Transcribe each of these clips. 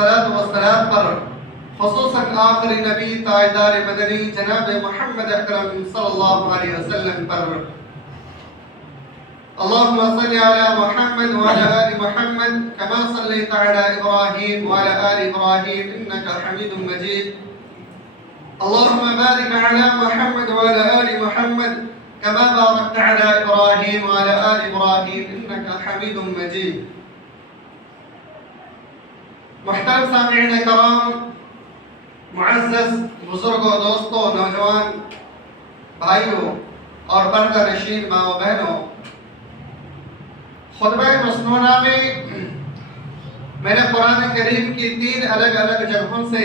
والسلام پر خصوصاً آخری نبی تاجدار مدنی جناب محمد اکرم صلی اللہ علیہ وسلم پر اللهم صل على محمد وعلى آل محمد كما صليت على إبراهيم وعلى آل إبراهيم إنك حميد مجيد اللهم بارك على محمد وعلى آل محمد كما باركت على إبراهيم وعلى آل إبراهيم إنك حميد مجيد. محترم سامعین کرام، معزز بزرگوں، دوستوں، نوجوان بھائیوں اور پردہ نشین ماں و بہنوں، خطبہ مسنونہ میں میں نے قرآن کریم کی 3 الگ الگ جگہوں سے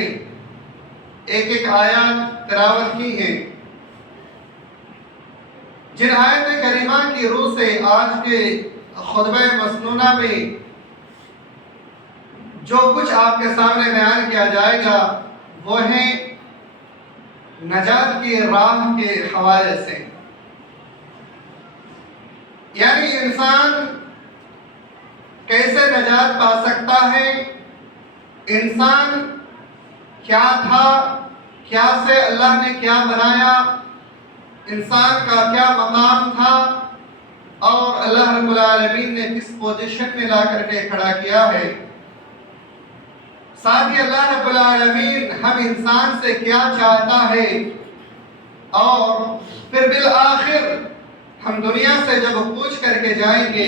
ایک آیات تلاوت کی ہیں. جن آیت کریمہ کی روح سے آج کے خطبہ مسنونہ میں جو کچھ آپ کے سامنے بیان کیا جائے گا وہ ہے نجات کی راہ کے حوالے سے. یعنی انسان کیسے نجات پا سکتا ہے، انسان کیا تھا، کیا سے اللہ نے کیا بنایا، انسان کا کیا مقام تھا اور اللہ رب العالمین نے کس پوزیشن میں لا کر کے کھڑا کیا ہے. ساتھ ہی اللہ رب العالمین ہم انسان سے کیا چاہتا ہے اور پھر بالآخر ہم دنیا سے جب پوچھ کر کے جائیں گے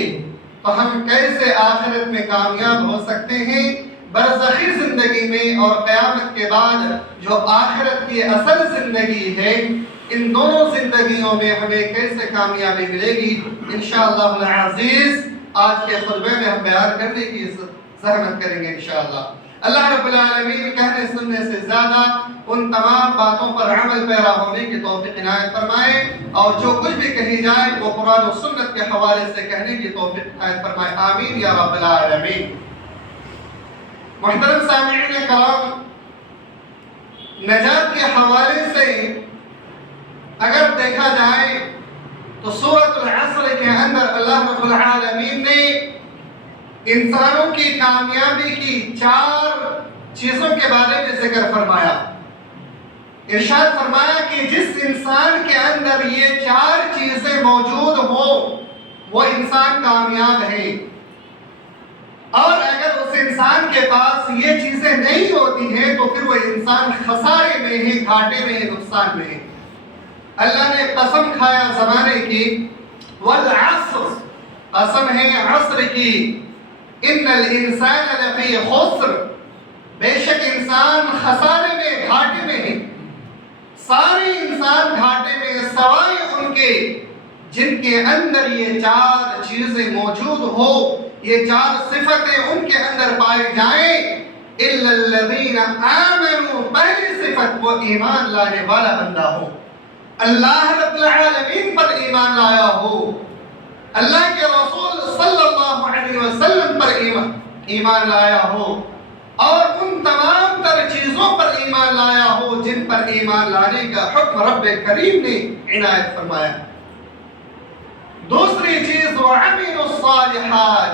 تو ہم کیسے آخرت میں کامیاب ہو سکتے ہیں، برزخی زندگی میں اور قیامت کے بعد جو آخرت کی اصل زندگی ہے، ان دونوں زندگیوں میں ہمیں کیسے کامیابی ملے گی، انشاءاللہ العزیز آج کے خطبے میں ہم بیان کرنے کی زحمت کریں گے انشاءاللہ. اللہ رب العالمین کہنے سننے سے زیادہ ان تمام باتوں پر عمل پیرا ہونے کی توفیق عنایت فرمائے اور جو کچھ بھی کہی جائے وہ قرآن و سنت کے حوالے سے کہنے کی توفیق عنایت فرمائے، آمین یا رب العالمین. محترم سامعین کرام، نجات کے حوالے سے اگر دیکھا جائے تو سورۃ العصر کے اندر اللہ رب العالمین نے انسانوں کی کامیابی کی 4 چیزوں کے بارے میں ذکر فرمایا. ارشاد فرمایا کہ جس انسان کے اندر یہ 4 چیزیں موجود ہو وہ انسان کامیاب ہے، اور اگر اس انسان کے پاس یہ چیزیں نہیں ہوتی ہیں تو پھر وہ انسان خسارے میں ہے، گھاٹے میں ہے، نقصان میں ہے. اللہ نے قسم کھایا زمانے کی، والعصر، قسم ہے عصر کی، ان الانسان لفی خسر، بے شک انسان خسارے میں، گھاٹے میں ہے. سارے انسان گھاٹے میں سوائے ان کے جن کے اندر یہ 4 چیزیں موجود ہو، یہ 4 صفتیں ان کے اندر پائی جائیں. الا الذین آمنوا، پہلی صفت وہ ایمان لانے والا بندہ ہو، اللہ رب العالمین پر ایمان لایا ہو، اللہ کے رسول صلی اللہ علیہ وسلم پر ایمان لایا ہو، اور ان تمام تر چیزوں پر ایمان لایا ہو جن پر ایمان لانے کا حکم رب کریم نے عنایت فرمایا. دوسری چیز وَعَمِلُوا الصَّالِحَاتِ،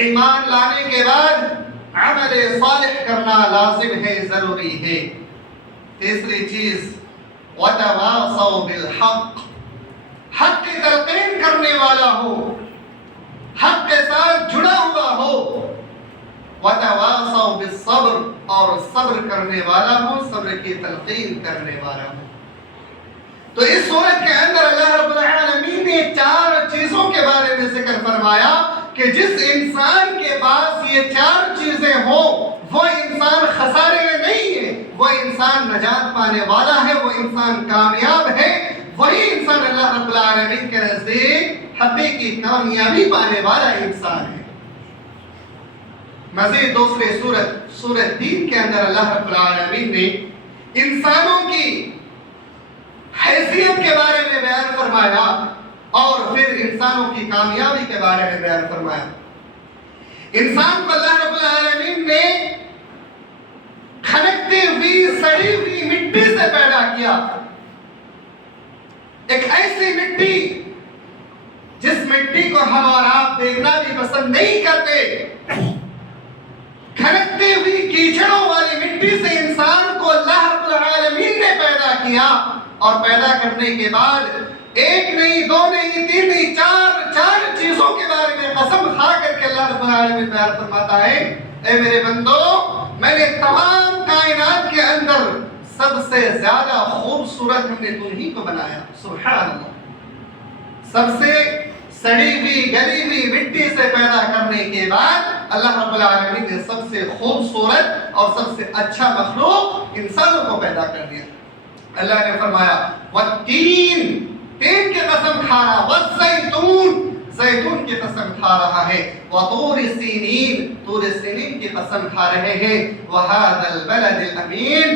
ایمان لانے کے بعد عمل صالح کرنا لازم ہے، ضروری ہے. تیسری چیز وَتَوَاصَوْا بِالْحَقِّ، حق کی تلقین کرنے والا ہو، حق کے ساتھ جڑا ہوا ہو. وَتَوَاصَوْا بِالصَّبْرِ، اور صبر کرنے والا ہو، صبر کی تلقین کرنے والا ہو. تو اس صورت کے اندر اللہ رب العالمین نے 4 چیزوں کے بارے میں ذکر فرمایا کہ جس انسان کے پاس یہ 4 چیزیں ہوں وہ انسان خسارے میں نہیں ہے، وہ انسان نجات پانے والا ہے، وہ انسان کامیاب ہے، وہی انسان اللہ رب العالمین کے نزدیک حقیقی کامیابی پانے والا انسان ہے. مزید دوسری سورۃ دین کے اندر اللہ رب العالمین نے انسانوں کی حیثیت کے بارے میں بیان فرمایا اور پھر انسانوں کی کامیابی کے بارے میں بیان فرمایا. انسان کو اللہ رب العالمین نے کھنکتی ہوئی سڑی ہوئی مٹی سے پیدا کیا، ایک ایسی مٹی جس مٹی کو ہم اور آپ دیکھنا بھی پسند نہیں کرتے، کھنکتی ہوئی कीचड़ों वाली मिट्टी से इंसान को अल्लाह रब्बुल आलमीन ने पैदा किया, और पैदा करने के बाद एक नहीं, दो नहीं, तीन नहीं, चार चीजों के बारे में कसम खा करके अल्लाह रब्बुल आलमीन बयान फरमाता है, ए मेरे बंदो, मैंने तमाम कायनात के अंदर सबसे ज्यादा खूबसूरत हमने तुम्हीं को बनाया। सुभान अल्लाह। सबसे सड़ी हुई गली हुई मिट्टी से पैदा करने के बाद अल्लाह रब्बुल आलमीन ने सबसे खूबसूरत और सबसे अच्छा मखलूक इंसानों को पैदा कर दिया। अल्लाह ने फरमाया वत्तीन, तीन की कसम खा रहा, वज़ैतून, जैतून की कसम खा रहा है, वतूर सीनीन, तूर सीनीन की कसम खा रहे हैं, वहादल बलदिल अमीन,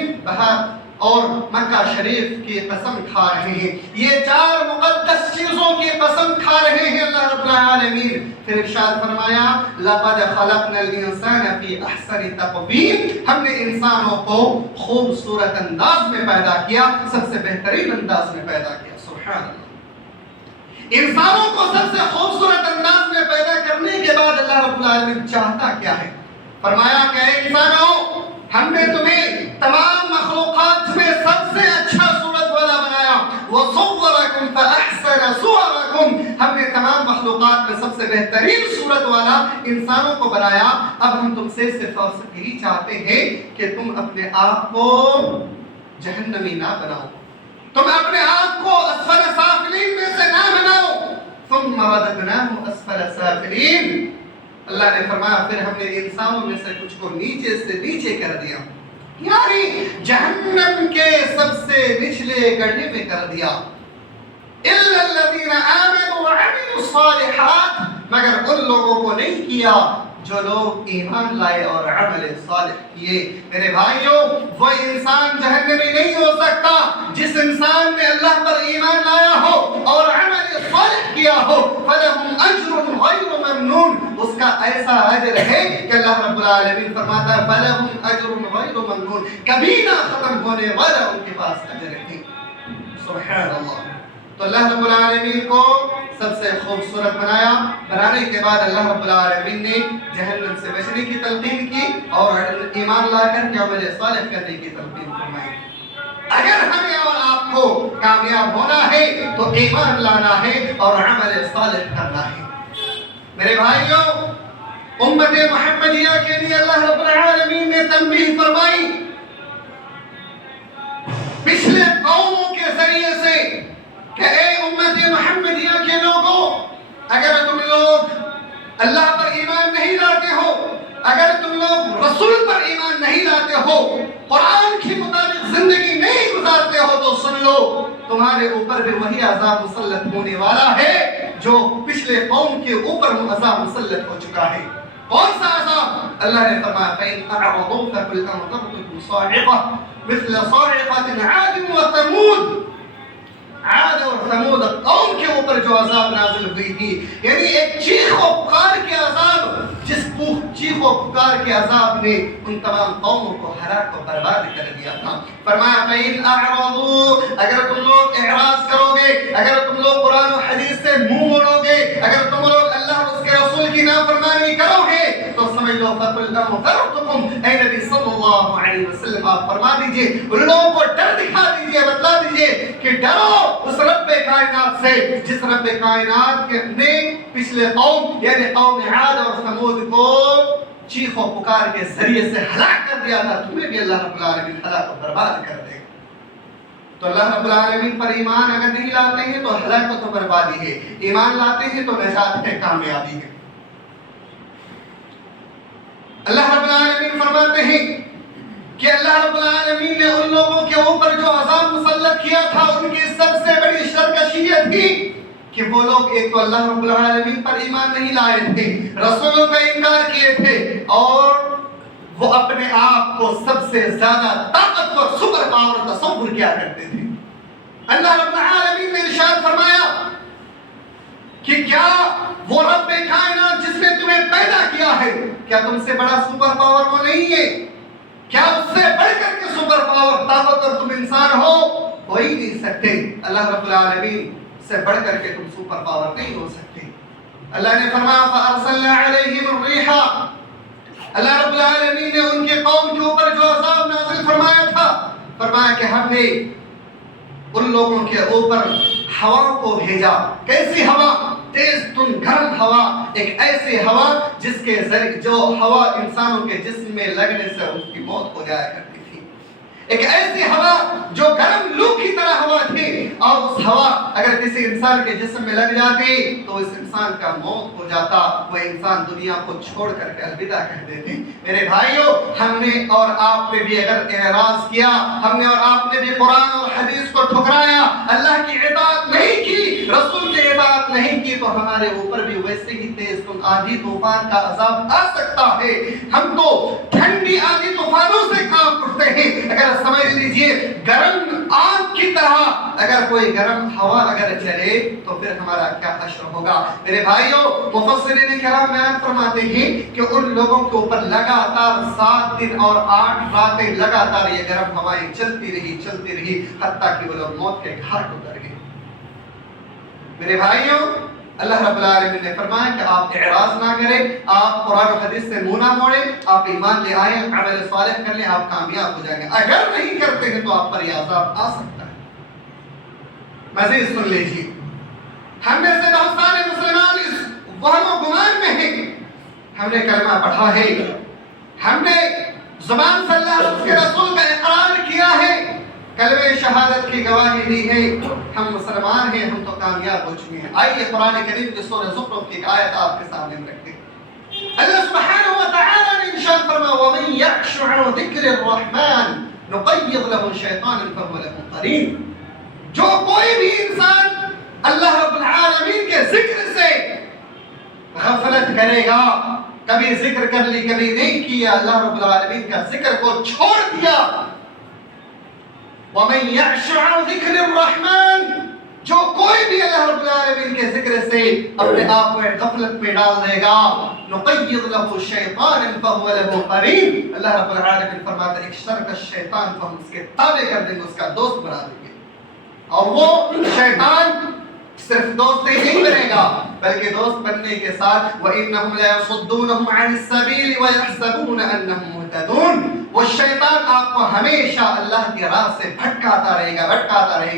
और मक्का शरीफ की कसम खा रहे हैं। ये चार मुक़द्दस चीजों की कसम खा रहे हैं अल्लाह रब्बुल आलमीन। फिर इरशाद फरमाया लक़द खलक़नल इंसान फी अहसनि तक़वीम, हमने इंसानों को खूबसूरत अंदाज में पैदा किया, सबसे बेहतरीन अंदाज में पैदा किया। सुभान अल्लाह। इंसानों को सबसे खूबसूरत अंदाज में पैदा करने के बाद अल्लाह रब्बुल आलमीन चाहता क्या है? फरमाया कि इंसानों, हमने तुम्हें तमाम मखलूक़ात में सबसे अच्छा सूरत वाला बनाया, वसव्वरकुम फअहसन सुवरकुम, हमने तमाम मखलूक़ात में सबसे बेहतरीन सूरत वाला इंसानों को बनाया। अब हम तुमसे सिर्फ और सिर्फ यही चाहते हैं कि तुम अपने आप को जहन्नमी ना बनाओ, तुम अपने आप को अस्फल साफिलीन में से ना बनाओ। सुम्मा रददनाहु अस्फल साफिलीन, अल्लाह ने फरमाया फिर हमने इंसानों में से कुछ को नीचे से नीचे कर दिया, यानी जहन्नम के सबसे निचले गड्ढे में कर दिया। इल्लल्लज़ीना आमनू व अमिलुस्सालिहात, मगर उन लोगों को नहीं किया जो लोग ईमान लाए और अमल सालिह किए। मेरे भाइयों, वो इंसान जहन्नमी नहीं हो सकता जिस इंसान ने अल्लाह पर ईमान लाया हो और अमल सालिह किया हो। फलहुम अज्रुन गैरु ममनून, उसका ऐसा अजर है कि अल्लाह रब्बुल आलमीन फरमाता है फलहुम अज्रुन गैरु ममनून, कभी ना खत्म होने वाला उनके पास अजर है। सुभान अल्लाह। तो अल्लाह रब्बुल आलमीन को सबसे खूबसूरत बनाया, बनाने के बाद अल्लाह रब्बुल आलमीन ने जहन्नम से बचने की तलकीन की और ईमान लाकर के अमल सालिह करने की तलकीन फरमाई। अगर हमें और आपको कामयाब होना है तो ईमान लाना है और अमल सालिह करना है। मेरे भाइयों, उम्मत मुहम्मदिया के लिए अल्लाह रब्बुल आलमीन ने तंबीह फरमाई पिछले कौमों के जरिए से कि ए उम्मत मुहम्मदिया के लोगों, अगर तुम लोग अल्लाह पर ईमान नहीं लाते हो, अगर तुम लोग रसूल पर ईमान नहीं लाते हो, कुरान के मुताबिक जिंदगी नहीं गुजारते हो, तो सुन लो, तुम्हारे ऊपर भी वही अज़ाब मुसल्लत होने वाला है जो पिछले कौम के ऊपर अज़ाब मुसल्लत हो चुका है। कौन सा अज़ाब? अल्लाह ने फरमाया फ़इन अअरदू फकुल अनज़रतुकुम साइक़ह मिस्ल साइक़ति आद व समूद, आद और समूद कौम के ऊपर जो अज़ाब नाज़िल हुई थी, यानी एक चीख और पुकार के अज़ाब, जिस चीख और पुकार के अज़ाब ने उन तमाम कौमों को हलाक और बर्बाद कर दिया था। फरमाया फ़इन अअरदू, अगर तुम लोग एराज़ करोगे, अगर तुम लोग कुरान और हदीस से मुंह मोड़ोगे, अगर तुम लोग अल्लाह और उसके रसूल की नाफरमानी करोगे, तो समझ लो फकुल अनज़रतुकुम, ऐ नबी सल्लल्लाहु अलैहि वसल्लम आप फरमा दीजिए, उन लोगों को डर दिखा दीजिए, बतला दीजिए कि डरो उस रब्बे कायनात से जिस रब्बे कायनात के ने पिछले कौम यानी कौम आद और समूद को चीखों पुकार के जरिए से हलाक कर दिया था, तुम्हें भी अल्लाह रब्बुल आलमीन हलाक और बर्बाद कर देगा। तो अल्लाह रब्बुल आलमीन पर ईमान अगर नहीं लाते हैं तो हलाकत और बर्बादी है, ईमान लाते हैं तो निजात है, कामयाबी है। अल्लाह रब्बुल आलमीन फरमाते हैं कि अल्लाह रब्बुल आलमीन ने उन लोगों के ऊपर जो अज़ाब मुसल्लत किया था, उनकी सबसे बड़ी सरकशी ये थी कि वो लोग एक तो अल्लाह रब्बुल आलमीन पर ईमान नहीं लाए थे, रसूलों का इनकार किए थे, और वो अपने आप को सबसे ज्यादा ताकतवर सुपर पावर तसव्वुर किया करते थे। अल्लाह रब्बुल आलमीन ने इरशाद फरमाया कि क्या वो रब्बे कायनात जिसने तुम्हें पैदा किया है, क्या तुमसे बड़ा सुपर पावर वो नहीं है? क्या उससे बढ़कर के सुपर पावर ताकतवर तुम इंसान हो? हो ही नहीं सकते। अल्लाह रब्बुल आलमीन से बढ़कर के तुम सुपर पावर नहीं हो सकते। अल्लाह ने फरमाया फअरसलना अलैहिम अर्रीहा, अल्लाह रब्बुल आलमीन ने उनके कौम فرمایا کہ ہم نے ان لوگوں کے اوپر ہوا کو بھیجا. کیسی ہوا؟ تیز تند گرم ہوا، ایک ایسی ہوا جس کے ذریعے جو ہوا انسانوں کے جسم میں لگنے سے اس کی موت ہو جایا کرتی تھی. ایک ایسی ہوا جو گرم لو کی طرح ہوا تھی، اور اس ہوا اگر کسی انسان کے جسم میں لگ جاتی تو اس انسان کا موت ہو جاتا، وہ انسان دنیا کو چھوڑ کر کے الوداع کہہ دیتے. میرے بھائیوں، ہم نے اور آپ نے بھی اگر اعراض کیا، ہم نے اور آپ نے بھی قرآن اور حدیث کو ٹھکرایا، اللہ کی اطاعت نہیں کی، رسول کی اطاعت نہیں کی، تو ہمارے اوپر بھی ویسے ہی تیز آندھی طوفان کا عذاب آ سکتا ہے. ہم تو ٹھنڈی آندھی طوفانوں سے کانپ اٹھتے ہیں. اگر سمجھ لیجئے گرم آگ کی طرح اگر کوئی گرم ہوا اگر چلے تو پھر ہمارا کیا حشر ہوگا. میرے بھائیوں، مفسرین کرام بیان فرماتے ہیں کہ ان لوگوں کے اوپر لگاتار 7 دن اور 8 راتیں لگاتار یہ گرم ہوائیں چلتی رہی حتیٰ کہ وہ لوگ موت کے گھاٹ اتر گئے. میرے بھائیوں، اللہ رب العالمین نے فرمایا کہ آپ اعراض نہ کریں، آپ قرآن و حدیث سے منہ نہ موڑیں، آپ ایمان لے آئیں، عمل صالح کر لیں، آپ کامیاب ہو جائیں گے. اگر نہیں کرتے ہیں تو آپ پر یہ عذاب آ سکتا ہے. مزید سن لیجیے، ہم میں سے بہت سارے مسلمان اس وہم و گمان میں ہیں. ہم نے کلمہ پڑھا ہے، ہم نے زبان سے اللہ اور اس کے رسول کا اقرار کیا ہے، کلمہ شہادت کی گواہی دی ہے، ہم مسلمان ہیں، ہم تو کامیاب ہو چکے ہیں. آئیے قرآن کریم کی سورہ زخرف کی ایک آیت آپ کے سامنے رکھتے ہیں. اللہ سبحانہ و تعالی نے ارشاد فرمایا وَمَن يَعْشُ عَنْ ذِكْرِ الرَّحْمَنِ نُقَيِّضْ لَهُ شَيْطَانًا فَهُوَ لَهُ قَرِينٌ. جو کوئی بھی انسان اللہ رب العالمین کے ذکر سے غفلت کرے گا، کبھی ذکر کر لی کبھی نہیں کیا، اللہ رب العالمین کا ذکر کو چھوڑ دیا. وَمَن يَعْشُ عَنْ ذِكْرِ الرَّحْمَنِ، جو کوئی بھی اللہ رب العالمین کے ذکر سے اپنے آپ کو غفلت میں ڈال دے گا، نُقَيِّضْ لَهُ شَيْطَانًا فَهُوَ لَهُ قَرِينٌ. اللہ رب العالمین فرماتا ہے ایک سرکش شیطان کو ہم اس کے تابع کر دیں گے، اس کا دوست بنا دیں گے. اور وہ شیطان صرف دوست نہیں بنے گا بلکہ دوست بننے کے ساتھ وَإِنَّهُمْ لَيَصُدُّونَهُمْ عَنِ السَّبِيلِ وَيَحْسَبُونَ أَنَّهُمْ مُهْتَدُونَ. وہ شیطان آپ کو ہمیشہ اللہ کی راہ سے بھٹکاتا رہے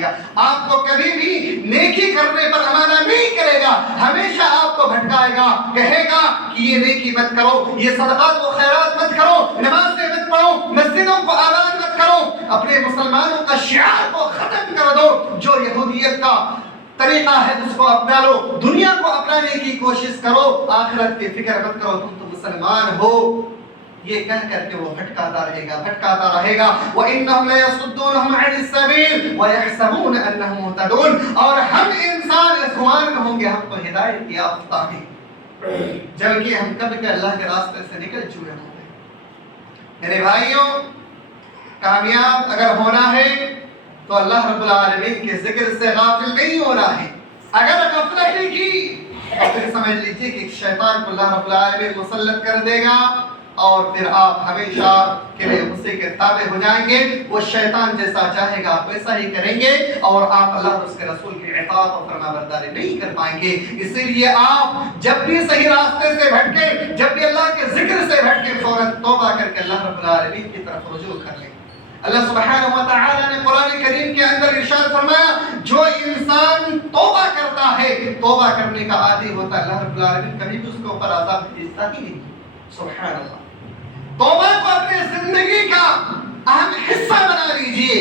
گا. آپ کو کبھی بھی نیکی کرنے پر آمادہ نہیں کرے گا، ہمیشہ آپ کو بھٹکائے گا، کہے گا کہ یہ نیکی مت کرو، یہ صدقات و خیرات مت کرو، نمازیں مت پڑھو، مسجدوں کو آباد مت کرو، اپنے مسلمانوں کا شعار کو ختم کر دو، جو یہودیت کا طریقہ ہے اس کو اپنا لو، دنیا کو اپنانے کی کوشش کرو، آخرت کی فکر مت کرو، تم تو مسلمان ہو. یہ کہہ کر کے وہ بھٹکاتا رہے گا. وَإِنَّهُمْ لَيَصُدُّونَهُمْ عَنِ السَّبِيلِ وَيَحْسَبُونَ أَنَّهُمْ مُهْتَدُونَ. اور ہم انسان اس گمان میں ہوں گے ہم تو ہدایت یافتہ ہیں، جبکہ ہم کب کے اللہ کے راستے سے نکل چکے ہوں گے. میرے بھائیوں، کامیاب اگر ہونا ہے تو اللہ رب العالمین کے ذکر سے غافل نہیں ہونا ہے. اگر غفلت کی تو پھر سمجھ لیجیے کہ شیطان کو اللہ رب العالمین مسلط کر دے گا اور پھر آپ ہمیشہ کے لیے اسی کے تابع ہو جائیں گے. وہ شیطان جیسا چاہے گا آپ ویسا ہی کریں گے اور آپ اللہ اور اس کے رسول کی اطاعت اور فرمانبرداری نہیں کر پائیں گے. اسی لیے آپ جب بھی صحیح راستے سے بھٹکے، جب بھی اللہ کے ذکر سے بھٹکے، فوراً توبہ کر کے اللہ رب العالمین کی طرف رجوع کر لیں. اللہ سبحانہ و تعالی نے قرآن کریم کے اندر ارشاد فرمایا جو انسان توبہ کرتا ہے، توبہ کرنے کا عادی ہوتا ہے، اللہ رب العالمین کبھی بھی اس کے اوپر عذاب بھیجتا ہی نہیں. سبحان اللہ. توبہ کو اپنے زندگی کا اہم حصہ بنا لیجئے.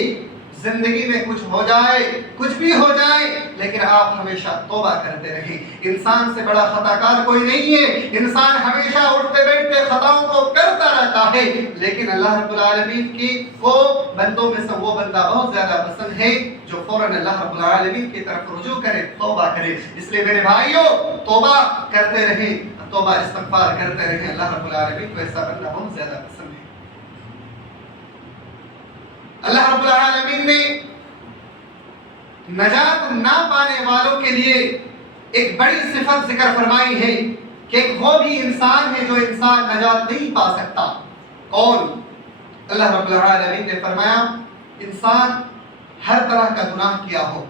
زندگی میں کچھ ہو جائے، کچھ بھی ہو جائے، لیکن آپ ہمیشہ توبہ کرتے رہیں. انسان سے بڑا خطا کار کوئی نہیں ہے، انسان ہمیشہ اٹھتے بیٹھتے خطاؤں کو کرتا رہتا ہے، لیکن اللہ رب العالمین کی کو بندوں میں سے وہ بندہ بہت زیادہ پسند ہے جو فوراً اللہ رب العالمین کی طرف رجوع کرے، توبہ کرے. اس لیے میرے بھائیوں، توبہ کرتے رہیں، توبہ استغفار کرتے رہیں. اللہ رب العالمین کو ایسا بندہ بہت زیادہ پسند ہے. اللہ رب العالمین نے نجات نہ پانے والوں کے لیے ایک بڑی صفت ذکر فرمائی ہے کہ وہ بھی انسان ہے جو انسان نجات نہیں پا سکتا. کون؟ اللہ رب العالمین نے فرمایا انسان ہر طرح کا گناہ کیا ہو،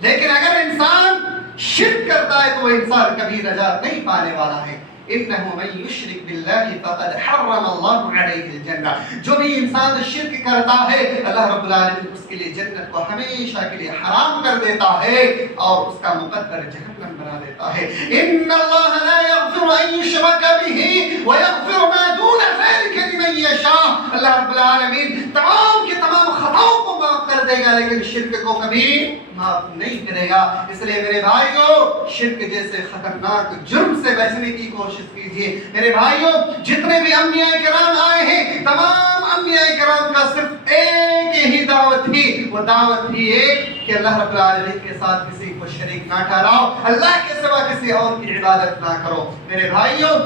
لیکن اگر انسان شرک کرتا ہے تو وہ انسان کبھی نجات نہیں پانے والا ہے. इन्नहु मन युश्रिक बिल्लाहि फक़द हर्रम अल्लाहु अलैहि जन्नह, जो भी इंसान शिर्क करता है अल्लाह रब्बुल आलमीन उसके लिए जन्नत को हमेशा के लिए हराम कर देता है और उसका मुकद्दर जहन्नम बना देता है। इन्नल्लाह ला यग़फिरु अन युश्रका बिही व यग़फिरु मा दून ज़ालिका लिमन यशा, अल्लाह रब्बुल आलमीन तमाम की तमाम खताओं को माफ कर देगा लेकिन शिर्क को कभी माफ नहीं करेगा। इसलिए मेरे भाइयों, शिर्क जैसे खतरनाक जुर्म से बचने की कोशिश कीजिए। मेरे भाइयों, जितने भी अंबिया किराम आए हैं, तमाम अंबिया किराम का सिर्फ एक ही दावत थी, वो दावत थी एक कि अल्लाह रब्बुल आलमीन के साथ किसी को शरीक ना ठहराओ, अल्लाह के सिवा किसी और की इबादत ना करो। मेरे भाइयों,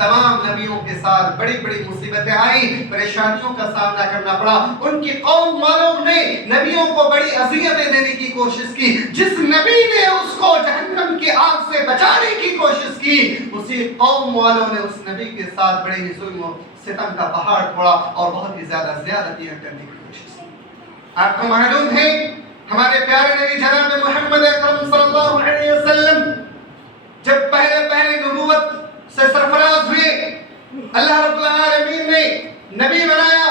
तमाम नबियों के साथ बड़ी बड़ी मुसीबतें आई, परेशानियों का सामना करना पड़ा। उनकी कौम वालों ने नबियों को बड़ी अज़ियतें देने की कोशिश की। जिस नबी ने उसको जहन्नम की आग से बचाने की कोशिश की, उसी कौम वालों ने उस नबी के साथ बड़े ही जुल्म सितम का पहाड़ तोड़ा और बहुत ही ज्यादा ज़्यादतियां करने की कोशिश की। आपको मालूम है हमारे प्यारे नबी जनाब मोहम्मद अकरम सल्लल्लाहु अलैहि वसल्लम जब पहले नबूवत से सरफराज हुए, अल्लाह रब्बुल आलमीन ने नबी बनाया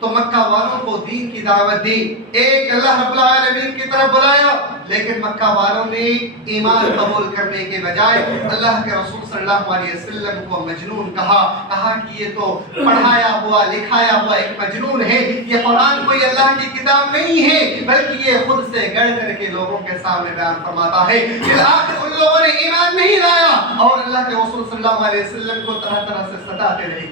तो मक्का वालों को दीन की दावत दी, एक अल्लाह रब्बुल आलमीन की तरफ बुलाया, लेकिन मक्का वालों ने ईमान कबूल करने के बजाय अल्लाह के रसूल सल्लल्लाहु अलैहि वसल्लम को मजनून कहा कि ये तो पढ़ाया हुआ लिखाया हुआ एक मजनून है, ये कुरान कोई अल्लाह की किताब नहीं है बल्कि ये खुद से गढ़ करके लोगों के सामने बयान फरमाता है। फिर आखिर उन लोगों ने ईमान नहीं लाया और अल्लाह के रसूल सल्लल्लाहु अलैहि वसल्लम को तरह तरह से सताते रहे।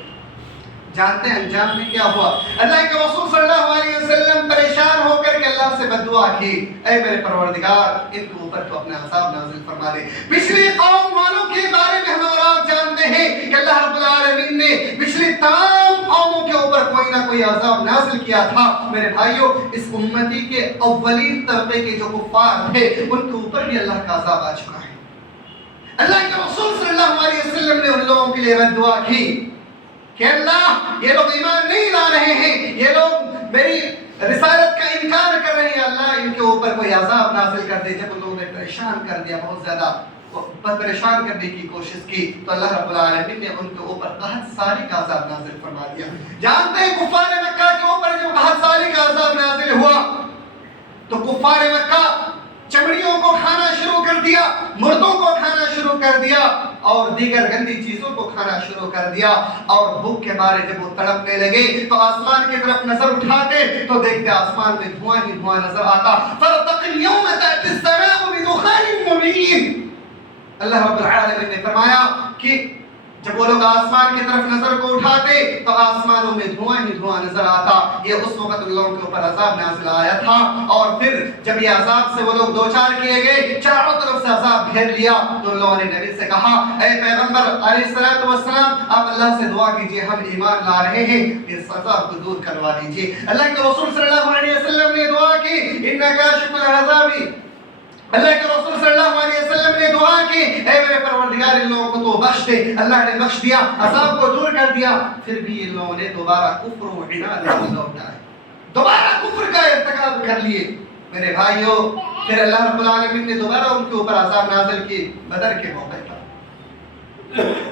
जानते हैं अंजाम में क्या हुआ? अल्लाह के रसूल सल्लल्लाहु अलैहि वसल्लम परेशान होकर के अल्लाह से बद्दुआ की, ऐ मेरे परवरदिगार, इनके ऊपर तो अपना अज़ाब नाज़िल फरमा दे। पिछली कौम वालों के बारे में हम और आप जानते हैं कि अल्लाह रब्बुल आलमीन ने पिछली तमाम कौमों के ऊपर कोई ना कोई अज़ाब नाज़िल किया था। मेरे भाइयों, इस उम्मती के अव्वलीन तबके के जो कुफ़ार थे उनके ऊपर भी अल्लाह का अज़ाब आ चुका है। अल्लाह के रसूल सल्लल्लाहु अलैहि वसल्लम ने उन लोगों के लिए बद्दुआ की कि अल्लाह, ये लोग ईमान नहीं ला रहे हैं, ये लोग मेरी रिसालत का इनकार कर रहे हैं, अल्लाह इनके ऊपर कोई अज़ाब नाज़िल कर दे। जब उन लोगों ने परेशान कर दिया, बहुत ज़्यादा परेशान करने की कोशिश की, तो अल्लाह रब्बुल आलमीन ने उनके ऊपर कहत सारी का अज़ाब नाज़िल फरमा दिया। जानते हैं कुफ़ार मक्का के ऊपर जब कहत सारी का अज़ाब नाज़िल हुआ तो कुफ़ार मक्का चमड़ियों को खाना शुरू कर दिया, मुर्दों को खाना शुरू कर दिया और दीगर गंदी चीजों को खाना शुरू कर दिया। और भूख के मारे जब वो तड़पने लगे तो आसमान की तरफ नजर उठाते तो देखते आसमान में धुआं ही धुआं नजर आता। फरतक़िल यौम ताति अस्समाउ बिदुखानिन मुबीन, अल्लाह रब्बुल आलमीन ने फरमाया कि जब वो लोग आसमान की तरफ नजर को उठाते तो आसमानों में धुआं ही धुआं नजर आता। ये उस वक्त उन लोगों के ऊपर अज़ाब नाज़िल आया था। और फिर जब ये अज़ाब से वो लोग दो चार किए गए, चारों तरफ से अज़ाब घेर लिया, तो उन लोगों ने नबी से कहा, ऐ पैगंबर अलैहिस्सलातु वस्सलाम, आप अल्लाह से दुआ कीजिए, हम ईमान ला रहे हैं, इस अज़ाब को दूर करवा दीजिए। अल्लाह के रसूल सल्लल्लाहु अलैहि वसल्लम ने दुआ की, इन्ना काशिफुल अज़ाबी, अल्लाह के रसूल सल्लल्लाहु अलैहि वसल्लम ने दुआ की, ऐ मेरे परवरदिगार, इन लोगों को तो बख्श दे। अल्लाह ने बख्श दिया, अज़ाब को दूर कर दिया। फिर भी इन लोगों ने दोबारा कुफ्र व इनाद लौटाए, दोबारा कुफ्र का इर्तिकाब कर लिए। मेरे भाइयों, फिर अल्लाह रब्बुल आलमीन ने दोबारा उनके ऊपर अज़ाब नाज़िल की बदर के मौके पर।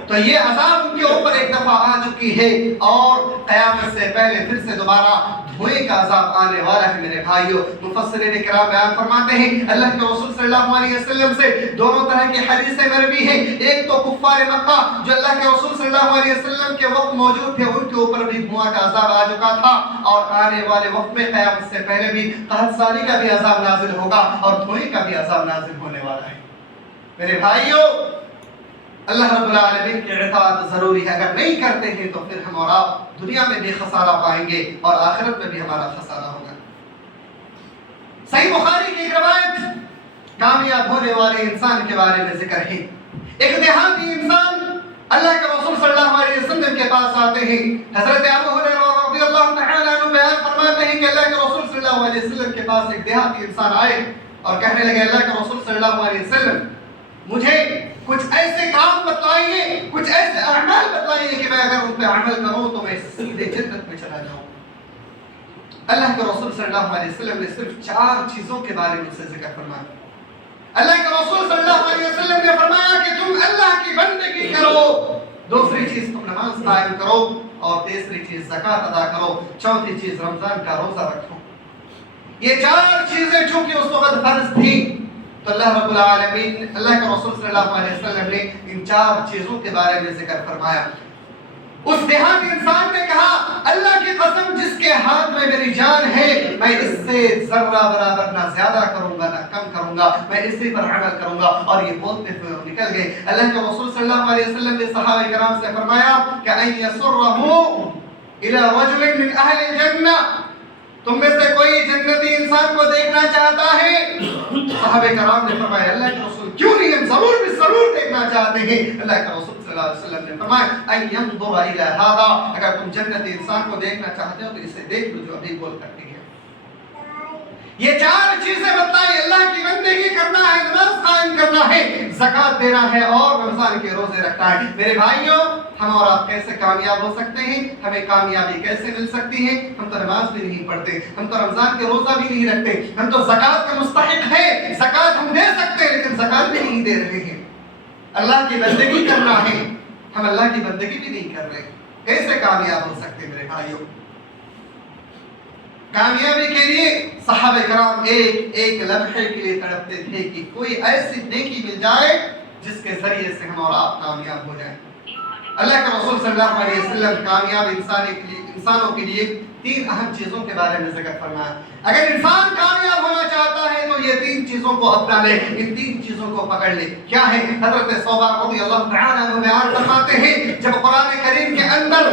तो ये अज़ाब उनके ऊपर एक दफा आ चुकी है और क़यामत से पहले फिर से दोबारा धुएं का अज़ाब आने वाला है। मेरे भाइयों, मुफस्सिरीन किराम बयान फरमाते हैं अल्लाह के रसूल सल्लल्लाहु अलैहि वसल्लम से दोनों तरह की हदीसें मरवी हैं। एक तो कुफ़ार मक्का जो अल्लाह के रसूल सल्लल्लाहु अलैहि वसल्लम के वक्त मौजूद थे, उनके ऊपर भी धुआं का अज़ाब आ चुका था और आने वाले वक्त में क़यामत से पहले भी कहतसारी का भी अज़ाब नाज़िल होगा और धुएं का भी अज़ाब नाज़िल होने वाला है। मेरे भाइयों, अल्लाह रब्बुल आलमीन की इताअत ज़रूरी है। अगर नहीं करते हैं तो फिर हम और आप दुनिया में भी खसारा पाएंगे और आखिरत में भी हमारा खसारा होगा। सही बुखारी की एक रवायत कामयाब होने वाले इंसान के बारे में जिक्र है। एक देहाती इंसान अल्लाह के रसूल सल्लल्लाहु अलैहि वसल्लम के पास आते हैं। हज़रत अबू हुरैरा रज़ियल्लाहु तआला अन्हु बयान फरमाते हैं कि अल्लाह के रसूल सल्लल्लाहु अलैहि वसल्लम के पास एक देहाती इंसान आए और कहने लगे, अल्लाह के रसूल सल्लल्लाहु अलैहि वसल्लम, मुझे कुछ ऐसे काम बतलाइए, कुछ ऐसे अमाल बतलाइए कि मैं अगर उन पे अमल करूं तो मैं सीधे जन्नत में चला जाऊं। अल्लाह के रसूल सल्लल्लाहु अलैहि वसल्लम ने सिर्फ 4 चीजों के बारे में उससे जिक्र फरमाया। अल्लाह के रसूल सल्लल्लाहु अलैहि वसल्लम ने फरमाया कि तुम अल्लाह की बंदगी करो, दूसरी चीज तुम नमाज कायम करो, और तीसरी चीज ज़कात अदा करो, चौथी चीज रमजान का रोजा रखो। ये चार चीजें चूंकि उस वक्त फर्ज थी, तो अल्लाह रब्बुल आलमीन, अल्लाह के रसूल सल्लल्लाहु अलैहि वसल्लम ने इन चार चीजों के बारे में जिक्र फरमाया। उस देहाती इंसान ने कहा, अल्लाह की कसम जिसके हाथ में मेरी जान है, मैं इससे जर्रा बराबर ना ज्यादा करूंगा ना कम करूंगा, मैं इसी पर अमल करूंगा। और ये बोलते हुए निकल गए। अल्लाह के रसूल सल्लल्लाहु अलैहि वसल्लम ने सहाबा किराम से फरमाया कि अन यसुरहु इला रजुलिन मिन अहलिल जन्नह, तुम में से कोई जन्नती इंसान को देखना चाहता है? सहाबा किराम ने फरमाया, अल्लाह के रसूल क्यों नहीं, हम जरूर देखना चाहते हैं। अल्लाह के रसूल सल्लल्लाहु अलैहि वसल्लम ने फरमाया, अन यंजुर इला हादा, अगर तुम जन्नती इंसान को देखना चाहते हो तो इसे देख लो जो अभी बोल करके गया। ये चार चीजें बताई, अल्लाह की बंदगी करना है, नमाज कायम करना है, ज़कात देना है और रमजान के रोजे रखना है। मेरे भाइयों, हम और आप कैसे कामयाब हो सकते हैं? हमें कामयाबी कैसे मिल सकती है? हम तो नमाज भी नहीं पढ़ते, हम तो रमजान के रोजा भी नहीं रखते, हम तो ज़कात के मुस्तहिक है, ज़कात हम दे सकते हैं लेकिन ज़कात भी नहीं दे रहे हैं। अल्लाह की बंदगी करना है, हम अल्लाह की बंदगी भी नहीं कर रहे, कैसे कामयाब हो सकते मेरे भाइयों? कामयाबी के लिए सहाबा किराम एक लम्हे के लिए तड़पते थे कि कोई ऐसी नेकी मिल जाए जिसके जरिए से हम और आप कामयाब हो जाएं। अल्लाह के रसूल सल्लल्लाहु अलैहि वसल्लम कामयाब इंसानों के लिए तीन अहम चीजों के बारे में जिक्र फरमाया। अगर इंसान कामयाब होना चाहता है तो ये तीन चीजों को अपना ले, इन तीन चीजों को पकड़ ले। क्या है? हजरत सौबा रज़ियल्लाहु तआला अन्हु बयान फरमाते हैं, जब कुरान करीम के अंदर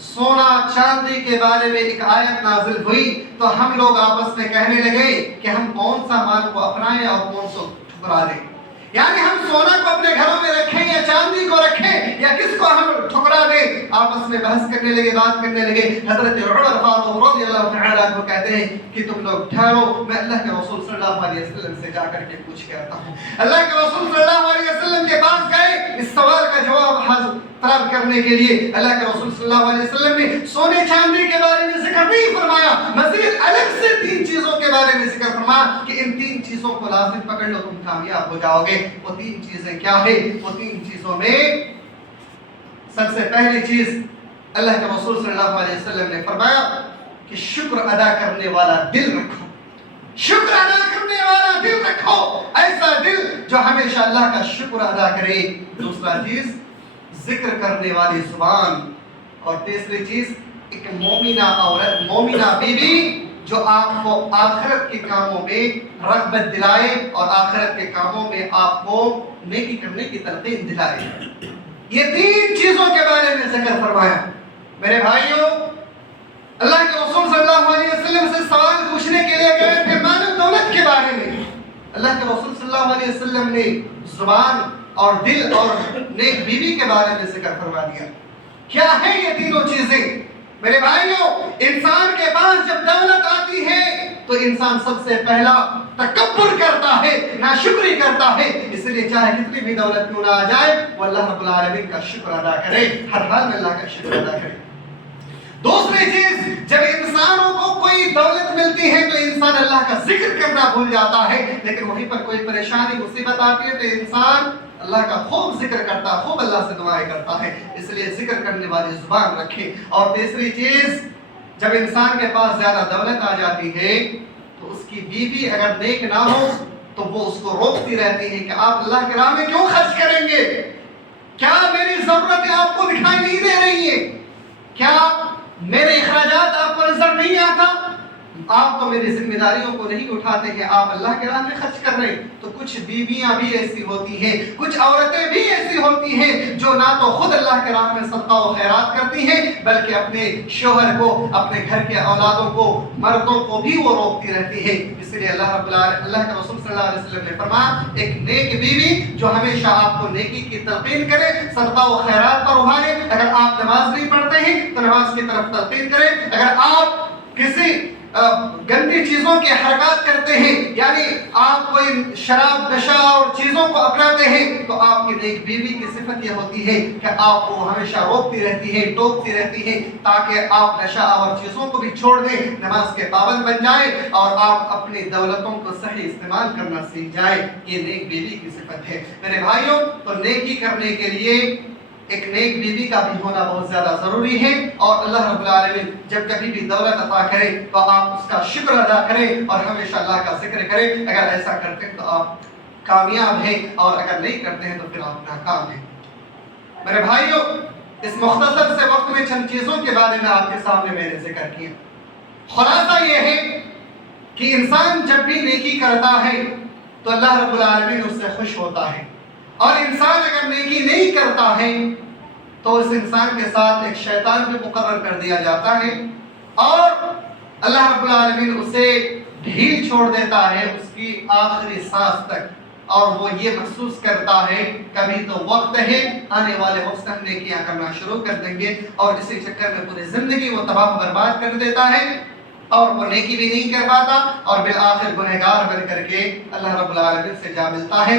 सोना चांदी के बारे में एक आयत नाजिल हुई तो हम लोग आपस में कहने लगे कि हम कौन सा माल को अपनाएं और कौन सा ठुकरा दें। यानी हम सोना को अपने घरों में रखें या चांदी को रखें या किसको हम ठुकरा दें। आपस में बहस करने लगे, बात करने लगे। हजरत उमर फारूक रज़ियल्लाहु तआला अन्हु कहते हैं कि तुम लोग ठहरो, मैं अल्लाह के रसूल सल्लल्लाहु अलैहि वसल्लम से जाकर के पूछ के आता हूं। अल्लाह के रसूल सल्लल्लाहु अलैहि वसल्लम के पास गए इस सवाल का जवाब तलब करने के लिए। अल्लाह के रसूल सल्लल्लाहु अलैहि वसल्लम ने सोने चांदी के बारे में जिक्र नहीं फरमाया, मज़ीद अलग से तीन चीजों के बारे में जिक्र फरमाया कि इन तीन चीजों को लाजिम पकड़ लो, तुम कामयाब हो जाओगे। वो तीन चीजें क्या है? वो तीन चीजों में सबसे पहली चीज अल्लाह के रसूल सल्लल्लाहु अलैहि वसल्लम ने फरमाया कि शुक्र अदा करने वाला दिल रखो, शुक्र अदा करने वाला दिल रखो, ऐसा दिल जो हमेशा अल्लाह का शुक्र अदा करे। दूसरा चीज जिक्र करने वाली जुबान, और तीसरी चीज एक मोमिना औरत, मोमिना बीवी जो आपको आखिरत के कामों में रग़बत दिलाए और आखिरत के कामों में आपको नेकी करने की तलकीन दिलाए। ये तीन चीजों के बारे में जिक्र फरमाया। मेरे भाइयों, अल्लाह के रसूल सल्लल्लाहु अलैहि वसल्लम से सवाल पूछने के लिए गए थे मानो दौलत के बारे में। अल्लाह के रसूल सल्लल्लाहु अलैहि वसल्लम ने जुबान और दिल और नेक बीवी के बारे में जिक्र फरमा दिया। क्या है ये तीनों चीजें? मेरे भाइयों, इंसान के पास जब दौलत आती है तो इंसान सबसे पहला तकब्बुर करता है, नाशुक्री करता है। इसलिए चाहे कितनी भी दौलत क्यों ना आ जाए, वो अल्लाह रब्बुल आलमीन का शुक्र अदा करे, हर हाल में अल्लाह का शुक्र अदा करे। दूसरी चीज, जब इंसानों को कोई दौलत मिलती है तो इंसान अल्लाह का जिक्र करना भूल जाता है, लेकिन वहीं पर कोई परेशानी मुसीबत आती है तो इंसान अल्लाह का खूब जिक्र करता, खूब अल्लाह से दुआएं करता है। इसलिए जिक्र करने वाली जुबान रखें। और तीसरी चीज, जब इंसान के पास ज्यादा दौलत आ जाती है तो उसकी बीवी अगर नेक ना हो तो वो उसको रोकती रहती है कि आप अल्लाह के राह में क्यों खर्च करेंगे? क्या मेरी जरूरतें आपको दिखाई नहीं दे रही है? क्या मेरे इखराजात आपको नजर नहीं आता? आप तो मेरी जिम्मेदारियों को नहीं उठाते हैं, आप अल्लाह के राह में खर्च कर रहे हैं। तो कुछ बीवियां भी ऐसी होती हैं, कुछ औरतें भी ऐसी होती हैं जो ना तो खुद अल्लाह के राह में सदका व खैरात करती हैं बल्कि अपने शोहर को, अपने घर के औलादों को, मर्दों को भी वो रोकती रहती है। इसलिए अल्लाह के रसूल सल्लल्लाहु अलैहि वसल्लम ने फरमाया, एक नेक बीवी जो हमेशा आपको नेकी की तलकीन करे, सदका व खैरात पर उभारे। अगर आप नमाज नहीं पढ़ते हैं तो नमाज की तरफ तलकीन करें। अगर आप किसी گندی چیزوں کے حرکات کرتے ہیں، یعنی آپ کوئی شراب نشہ اور چیزوں کو اپناتے ہیں، تو آپ کی نیک بیوی کی صفت یہ ہوتی ہے کہ آپ کو ہمیشہ روکتی رہتی ہے، ٹوکتی رہتی ہے، تاکہ آپ نشہ اور چیزوں کو بھی چھوڑ دیں، نماز کے پابند بن جائیں اور آپ اپنی دولتوں کو صحیح استعمال کرنا سیکھ جائیں۔ یہ نیک بیوی کی صفت ہے میرے بھائیوں۔ تو نیکی کرنے کے لیے ایک نیک بیوی کا بھی ہونا بہت زیادہ ضروری ہے، اور اللہ رب العالمین جب کبھی بھی دولت عطا کرے تو آپ اس کا شکر ادا کریں اور ہمیشہ اللہ کا ذکر کریں۔ اگر ایسا کرتے ہیں تو آپ کامیاب ہیں، اور اگر نہیں کرتے ہیں تو پھر آپ ناکام ہیں۔ میرے بھائیوں، اس مختصر سے وقت میں چند چیزوں کے بارے میں آپ کے سامنے میں نے ذکر کیا۔ خلاصہ یہ ہے کہ انسان جب بھی نیکی کرتا ہے تو اللہ رب العالمین اس سے خوش ہوتا ہے، اور انسان اگر نیکی نہیں کرتا ہے تو اس انسان کے ساتھ ایک شیطان بھی مقرر کر دیا جاتا ہے، اور اللہ رب العالمین اسے ڈھیل چھوڑ دیتا ہے اس کی آخری سانس تک، اور وہ یہ محسوس کرتا ہے کبھی تو وقت ہے، آنے والے وقت سے ہم نیکیاں کرنا شروع کر دیں گے، اور اسی چکر میں پوری زندگی وہ تباہ و برباد کر دیتا ہے، اور وہ نیکی بھی نہیں کر پاتا، اور بالآخر گنہگار بن کر کے اللہ رب العالمین سے جا ملتا ہے،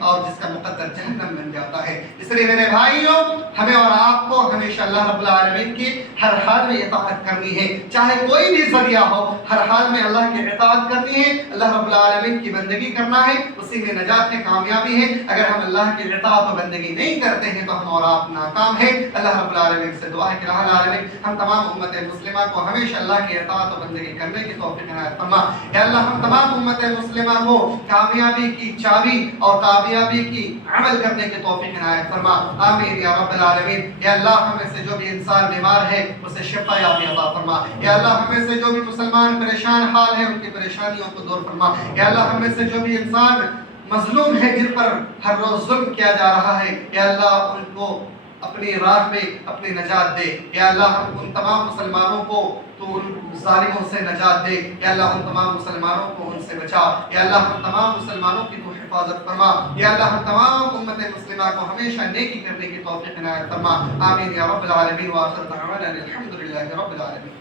اور جس کا مقدر جہنم بن جاتا ہے۔ اس لیے میرے بھائیوں، ہمیں اور آپ کو ہمیشہ اللہ رب العالمین کی ہر حال میں اطاعت کرنی ہے، چاہے کوئی بھی ذریعہ ہو، ہر حال میں اللہ کی اطاعت کرنی ہے، اللہ رب العالمین کی بندگی کرنا ہے، اسی میں نجات ہے، کامیابی ہے۔ اگر ہم اللہ کی اطاعت و بندگی نہیں کرتے ہیں تو ہم اور آپ ناکام ہیں۔ اللہ رب العالمین سے دعا ہے کہ رب العالمین ہم تمام امت مسلمہ کو ہمیشہ اللہ کی اطاعت و بندگی کرنے کی توفیق عنایت فرما۔ یا اللہ ہم تمام امت مسلمہ کو کامیابی کی چابی اور کامیابی کی عمل کرنے کی توفیق عنایت فرما، آمین یا رب العالمین۔ یا اللہ ہمیں سے جو بھی انسان بیمار ہے اسے شفا یابی عطا فرما، یا اللہ ہمیں سے جو بھی مسلمان پریشان حال ہے ان کی پریشانیوں کو دور فرما، یا اللہ ہمیں سے جو بھی انسان مظلوم ہے جن پر ہر روز ظلم کیا جا رہا ہے، یا اللہ ان کو اپنی راہ میں اپنی نجات دے، یا اللہ ہم ان تمام مسلمانوں کو تو ان ظالموں سے نجات دے، یا اللہ ان تمام مسلمانوں کو ان سے بچا، یا اللہ ہم تمام مسلمانوں کی تو حفاظت فرما، یا اللہ ہم تمام امت مسلمہ کو ہمیشہ نیکی کرنے کی توفیق عنایت فرما، آمین یا رب العالمین۔ وآخر دعوانا الحمد للہ رب العالمین۔